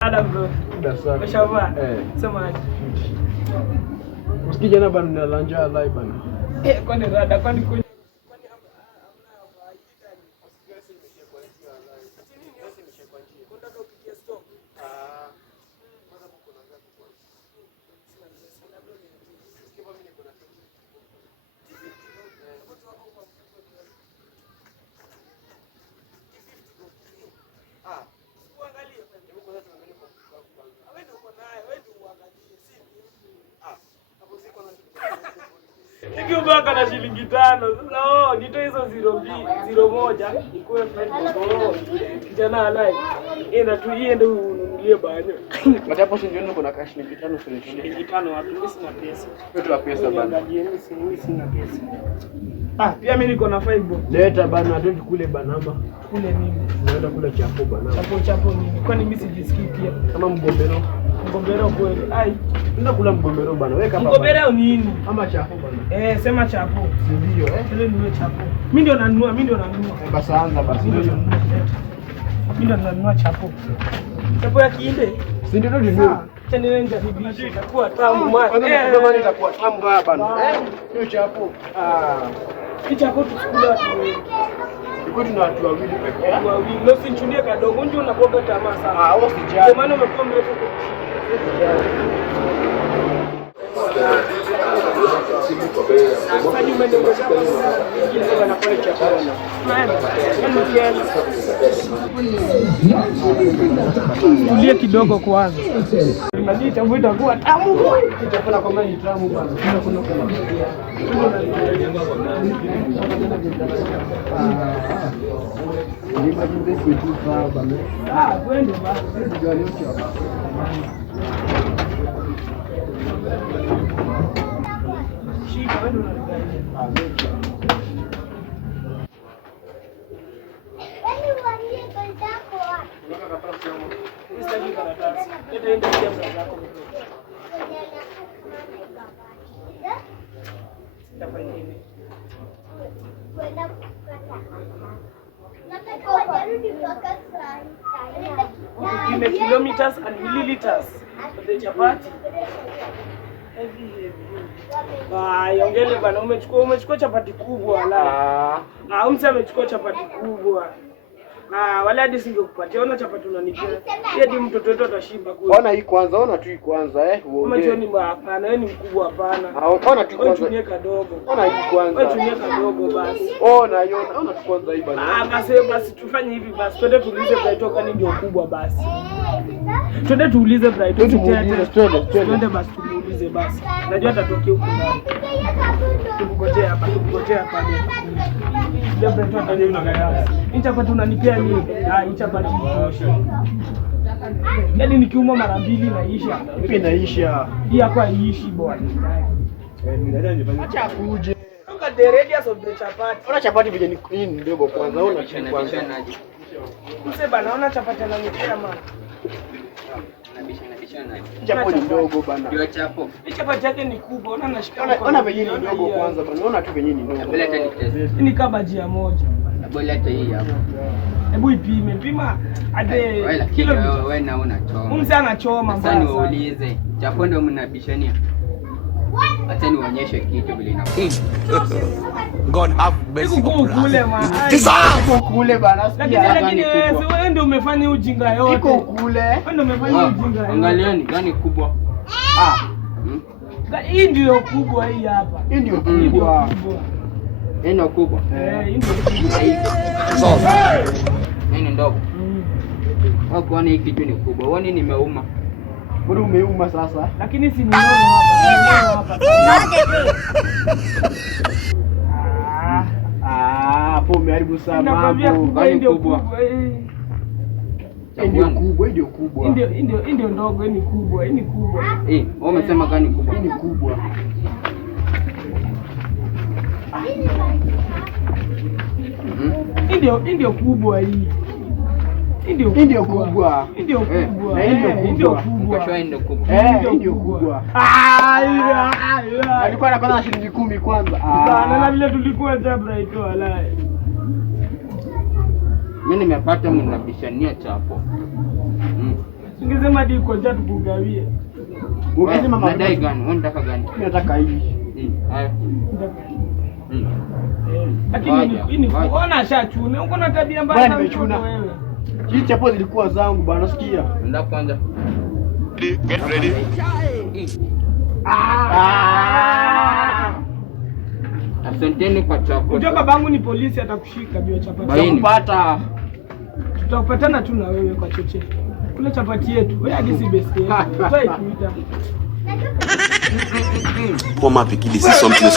Ada bro. Dasar. Umeshavaa? Sema aje. Usikije na bana nalanja live bana. Kwani rada kwani Nikiubaka na shilingi 5. Sasa nitoe hizo 0.1 ikuwe friend bro. Kijana alai. Enda tu iende ununulie bana. Baada hapo sio ndio kuna cash shilingi 5 sio shilingi 5 wapi? Mimi sina pesa. Wewe wa pesa bana. Mimi sina pesa. Pia mimi niko na 5 bob. Leta bana atende kule banama. Kule nini? Naenda kule chapo banama. Chapo nini? Kwani mimi sijisikii pia. Kama mgombero. Mgombero kweli. Nenda kula mgombero bana. Weka hapa. Mgombero nini? Ama chapo bana. Sema chapo. Ndio Ile ni chapo. Mimi ndio nanunua. Basi anza basi. Mimi ndio nanunua chapo. Chapo ya kiinde. Si ndio ndio. Tena nenda hivi itakuwa tamu mwana. Kama itakuwa tamu bana. Hiyo chapo. Hii chapo tusikule watu wengi. Iko tuna watu wawili pekee yake. Wawili. Leo sinchunie kadogo nje unapoga tamaa sana. Usijali. Kwa maana umekuwa mrefu. Sasa umeendesha kwa wanafanya chakula. Tulie kidogo kwanza. Nani chakula itakuwa tamu. Chakula kama ni tamu bana. Kuna ni majibu yetu kwa bana. Kwende basi. Ndio leo chakula. Shika wewe ndio kilometers and milliliters for the chapati. Yongele bana, umechukua chapati kubwa la. Umse amechukua chapati kubwa. Wala hadi singekupatia. Ona chapati unanipea. Hadi mtoto wetu atashiba kule. Ona hii kwanza, ona tu hii kwanza uongee. Kama hapana, wewe ni mkubwa hapana. Ona tu kwanza. Wewe kadogo. Ona hii kwanza. Wewe tunie kadogo basi. Ona tu kwanza hii bana. Basi tufanye hivi basi. Twende tuulize Brighton kani ndio kubwa basi. Twende tuulize Brighton. Twende basi tuulize basi. Najua atatokea huko ndani. Tukungojee hapa. Ndio Brighton ndio unagaya. Hii chapati unanipea nini? Hii chapati itosha. Yaani nikiuma mara 2 naisha. Ipi inaisha? Hii hapa haiishi bwana. Acha kuje. Look at the radius of the chapati. Ona chapati vile ni hii ndogo kwanza. Ona chini kwanza. Mse bana, ona chapati ananipea mama. Chapo ni ndogo bana. Ndio chapo. Hii chapati yake ni kubwa. Ona nashika. Ona venye ni ndogo kwanza bana. Ona tu venye ni ndogo. Hii ni kabaji ya moja. Boleta hii hapa. Hebu ipime. Pima ade kilo wewe na unachoma. Mse anachoma bana. Sasa niulize. Chapo ndio mnabishania. Acha nionyeshe kitu vile inakuwa. God have mercy. Kule kule bana. Lakini wewe ndio umefanya ujinga yote. Iko kule. Wewe ndio umefanya ujinga yote. Angalieni gani kubwa. Hii ndio kubwa hii hapa. Hii ndio kubwa. Hii ndio kubwa. Hii ndio kubwa. Hii ni ndogo. Kwani hii kitu ni kubwa. Wani nimeuma. Bado umeuma sasa. Lakini si ni ndogo hapa. Hapo umeharibu sana mambo. Nakwambia kubwa ndio kubwa. Ndio kubwa. Ndio ndogo, hii ni kubwa. Wewe umesema gani kubwa? Hii ni kubwa. Ndio kubwa hii. Ndio kubwa. Ndio kubwa. Alikuwa anapata shilingi 10 kwanza. Na vile tulikuwa jabra ito alai. Mimi nimepata mnabishania chapo. Ungesema hadi kwa njaa tukugawie. Ungesema mama nadai gani? Unataka gani? Mimi nataka hii. Haya. Lakini ini kuona shachune. Uko na tabia mbaya Bwana nimechuna. Hizi chapo zilikuwa zangu bwana, nasikia. Nenda kwanza. Get ready. Asanteni kwa chakula. Unajua babangu ni polisi, atakushika juu ya chapati. Tutakupata. Tutakupatana tu na wewe kwa choche. Kule chapati yetu. Wewe hadi si best yetu. Try kuita. Pour ma pique, this is something.